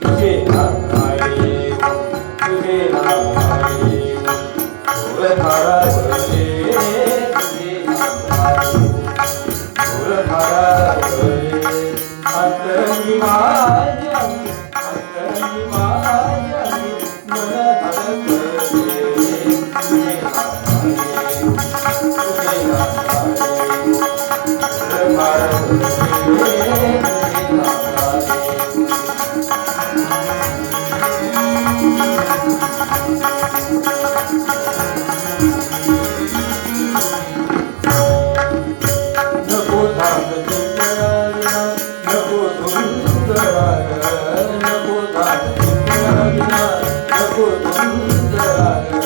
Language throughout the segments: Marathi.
तुझे नाम आहे तुझे नाम आहे ढोलधारा बहे तुझे नाम आहे ढोलधारा बहे अंतरंगी माझ्या अंतरंगी माझ्या मन धडकते तुझे नाम आहे तुझे नाम आहे ढोलधारा बहे तुझे नाम आहे नको धाकटे कळाविना नको सुंदराग नको धाकटे कळाविना नको सुंदराग नको धाकटे कळाविना नको सुंदराग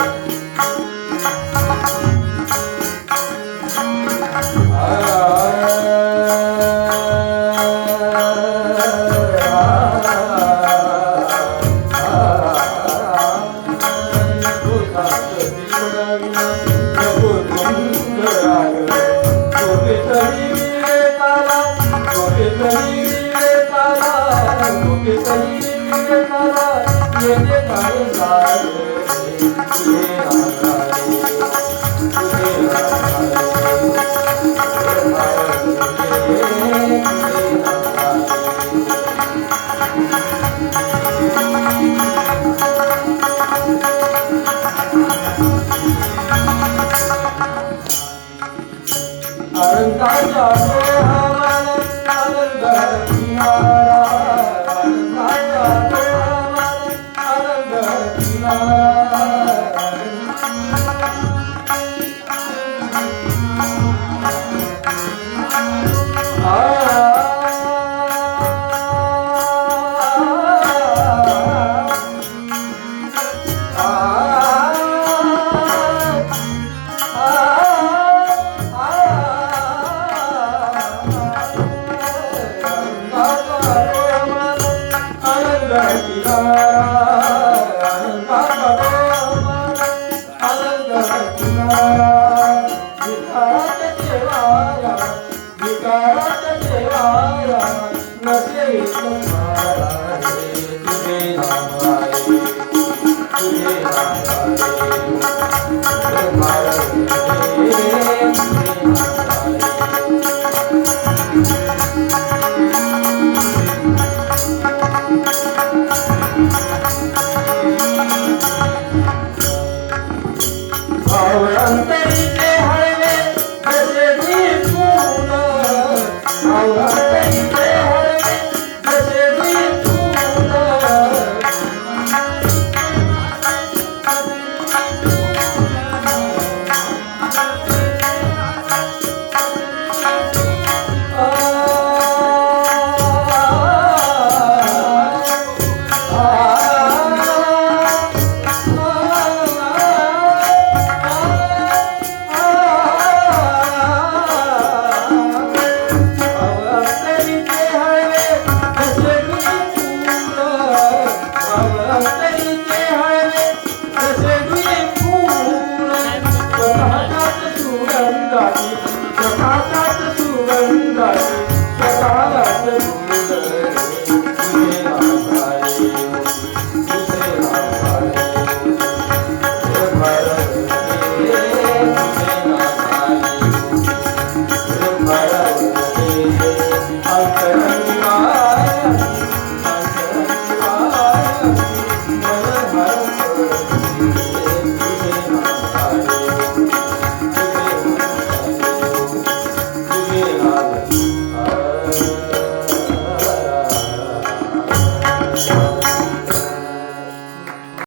Hare